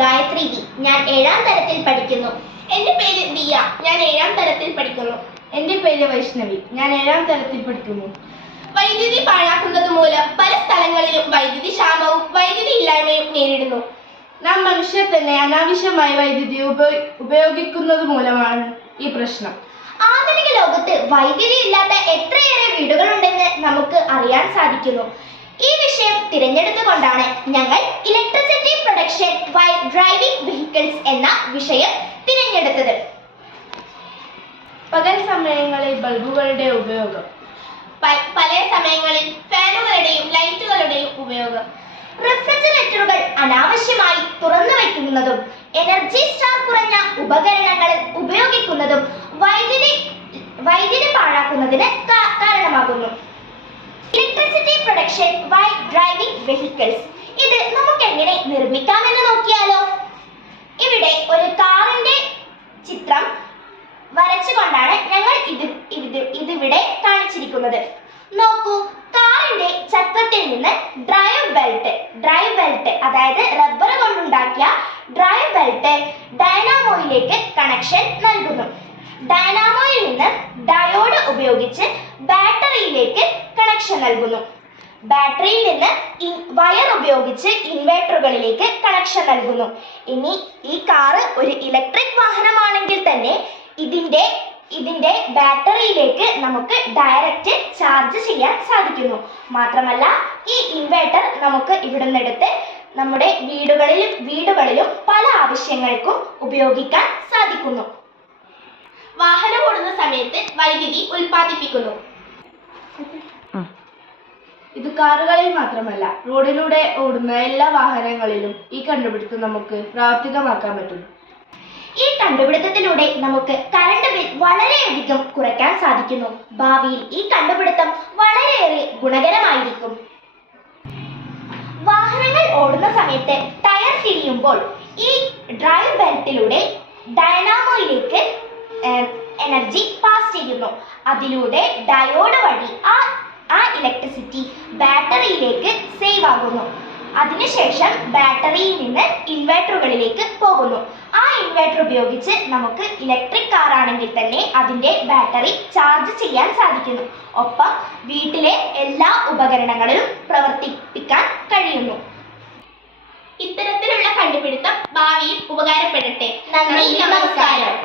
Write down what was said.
Gayathri V. ഞാൻ 7ാം തരത്തിൽ പഠിക്കുന്നു. എൻ്റെ പേര് ദിയ. ഞാൻ 7ാം തരത്തിൽ പഠിക്കുന്നു. എൻ്റെ പേര് വൈഷ്ണവി. ഞാൻ 7ാം തരത്തിൽ പഠിക്കുന്നു. വൈദ്യുതി പാഴാക്കുന്നത് മൂലം പല സ്ഥലങ്ങളിലും വൈദ്യുതി ക്ഷാമവും വൈദ്യുതി ഇല്ലായ്മയും നേരിടുന്നു. നാം മനുഷ്യർ തന്നെ അനാവശ്യമായി വൈദ്യുതി ഉപയോഗിക്കുന്നത് മൂലമാണ് ഈ പ്രശ്നം. ആധുനിക ലോകത്ത് വൈദ്യുതി ഇല്ലാത്ത എത്രയേറെ വീടുകളുണ്ടെന്ന് നമുക്ക് അറിയാൻ സാധിക്കുന്നു. ഈ വിഷയം തിരഞ്ഞെടുത്തുകൊണ്ടാണ് ഞങ്ങൾ electricity production by driving vehicles എന്ന വിഷയം തിരഞ്ഞെടുത്തത്. പകൽ സമയങ്ങളിൽ ബൾബുകളുടെ ഉപയോഗം, പല സമയങ്ങളിൽ ഫാനുകളുടെയും ലൈറ്റുകളുടെയും ഉപയോഗം, റെഫ്രിജറേറ്ററുകൾ അനാവശ്യമായി തുറന്നു വയ്ക്കുന്നതും എനർജി സ്റ്റാർ കുറഞ്ഞ ഉപകരണങ്ങൾ ഉപയോഗിക്കുന്നതും വൈദ്യുതി പാഴാക്കുന്നതിന് കാരണമാകുന്നു. Electricity production by driving vehicles ഇത് നമുക്ക് എങ്ങനെ നിർമ്മിക്കാമെന്ന് നോക്കിയാലോ. ഇവിടെ ഒരു കാറിന്റെ ചിത്രം വരച്ചുകൊണ്ടാണ് ഞങ്ങൾ ഇതിവിടെ കാണിച്ചിരിക്കുന്നത്. നോക്കൂ, കാറിന്റെ ചക്രത്തിൽ നിന്ന് ഡ്രൈവ് ബെൽറ്റ് അതായത് റബ്ബർ കൊണ്ടുണ്ടാക്കിയ ഡ്രൈവ് ബെൽറ്റ് ഡൈനാമോയിലേക്ക് കണക്ഷൻ നൽകുന്നു. ഡൈനാമോയിൽ നിന്ന് ഡയോഡ് ഉപയോഗിച്ച് ബാറ്ററിയിലേക്ക് കണക്ഷൻ നൽകുന്നു. ബാറ്ററിയിൽ നിന്ന് വയർ ഉപയോഗിച്ച് ഇൻവെർട്ടറുകളിലേക്ക് കണക്ഷൻ നൽകുന്നു. ഇനി ഈ കാറ് ഒരു ഇലക്ട്രിക് വാഹനമാണെങ്കിൽ തന്നെ ഇതിന്റെ ബാറ്ററിയിലേക്ക് നമുക്ക് ഡയറക്റ്റ് ചാർജ് ചെയ്യാൻ സാധിക്കുന്നു. മാത്രമല്ല ഈ ഇൻവെർട്ടർ നമുക്ക് ഇവിടുന്ന് എടുത്ത് നമ്മുടെ വീടുകളിലും പല ആവശ്യങ്ങൾക്കും ഉപയോഗിക്കാൻ സാധിക്കുന്നു. വാഹനം ഓടുന്ന സമയത്ത് വൈദ്യുതി ഉൽപ്പാദിപ്പിക്കുന്നു. ഇത് കാറുകളിൽ മാത്രമല്ല, റോഡിലൂടെ ഓടുന്ന എല്ലാ വാഹനങ്ങളിലും ഈ കണ്ടുപിടുത്തം നമുക്ക് പ്രാവർത്തികമാക്കാൻ പറ്റുന്നു. ഈ കണ്ടുപിടുത്തത്തിലൂടെ നമുക്ക് കറണ്ട് ബിൽ വളരെയധികം കുറയ്ക്കാൻ സാധിക്കുന്നു. ഭാവിയിൽ ഈ കണ്ടുപിടുത്തം വളരെയേറെ ഗുണകരമായിരിക്കും. വാഹനങ്ങൾ ഓടുന്ന സമയത്ത് ടയർ തിരിയുമ്പോൾ ഈ ഡ്രൈവ് ബെൽറ്റിലൂടെ ഡൈനാമോയിലേക്ക് എനർജി പാസ് ചെയ്യുന്നു. അതിലൂടെ ഡയോഡ് വഴി ആ ഇലക്ട്രിസിറ്റി ബാറ്ററിയിലേക്ക് സേവ് ആകുന്നു. അതിനുശേഷം ബാറ്ററിയിൽ നിന്ന് ഇൻവെർട്ടറുകളിലേക്ക് പോകുന്നു. ആ ഇൻവെർട്ടർ ഉപയോഗിച്ച് നമുക്ക് ഇലക്ട്രിക് കാർ ആണെങ്കിൽ തന്നെ അതിൻ്റെ ബാറ്ററി ചാർജ് ചെയ്യാൻ സാധിക്കുന്നു. ഒപ്പം വീട്ടിലെ എല്ലാ ഉപകരണങ്ങളിലും പ്രവർത്തിപ്പിക്കാൻ കഴിയുന്നു. ഇത്തരത്തിലുള്ള കണ്ടുപിടുത്തം ഭാവിയിൽ ഉപകാരപ്പെടട്ടെ. നന്ദി, നമസ്കാരം.